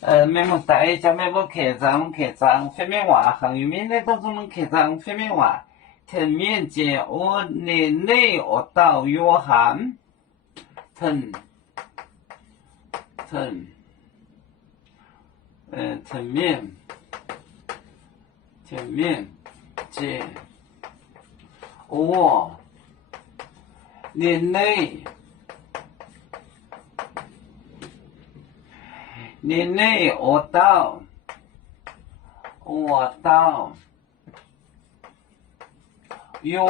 咩么大叫咩么客张，方面话行有面的当中能客张，方面话，藤面见我年内我到约翰，藤面见我年内我到约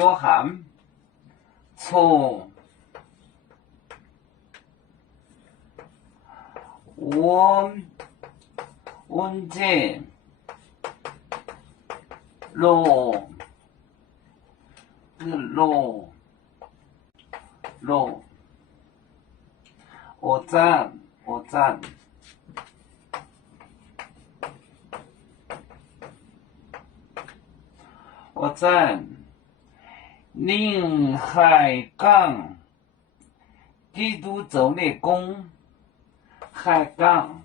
翰从文件路我站宁海港基督走内宫海港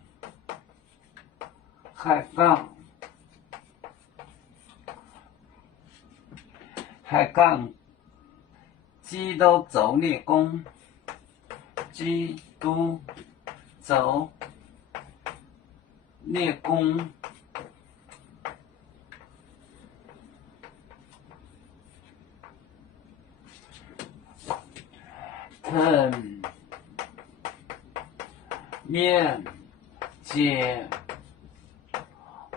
基督走内宫藤面见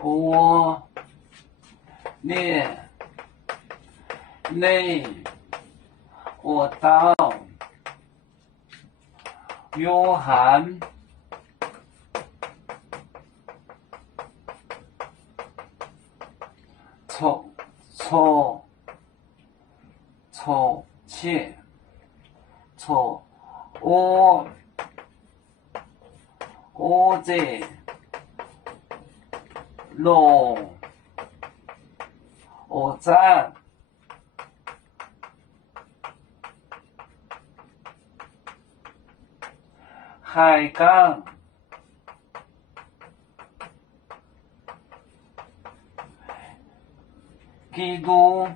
我年内我到约翰我在我站海港基督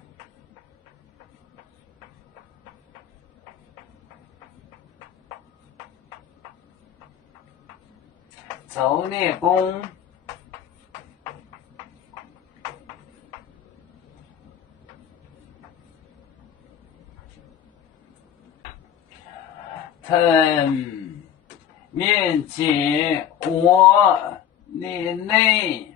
走内宫藤面见我年内，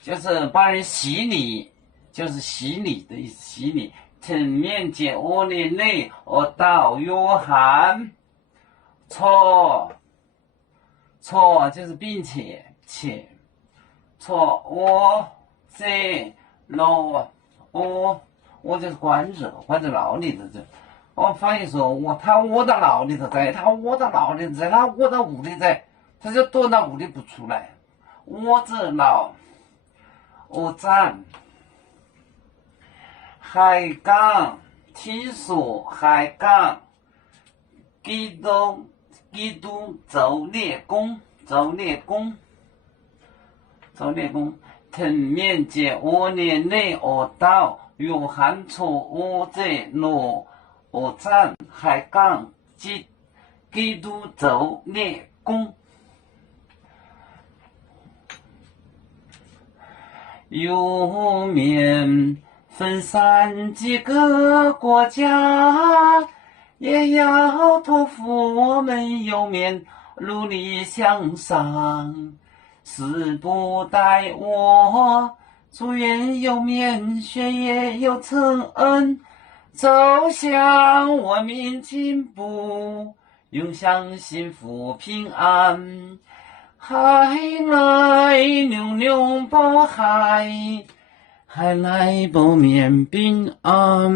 就是帮人洗礼，就是洗礼的意思，洗礼。藤面见我年内，我到约翰，错就是并且我在我就是关着牢里的这。我发现说他窝到牢里头在，他窝到屋里在，他就躲到屋里不出来。窝着牢，我站海港，听说海港基督走内宫，藤面见我年内我到约翰处我在我站海港基督走内宫，有面分散几个国家，也要托付我们有面努力向上，誓不待我祝愿有面血液有承恩，走向文明进步，永享幸福平安。海来牛牛报海，海来报面平安。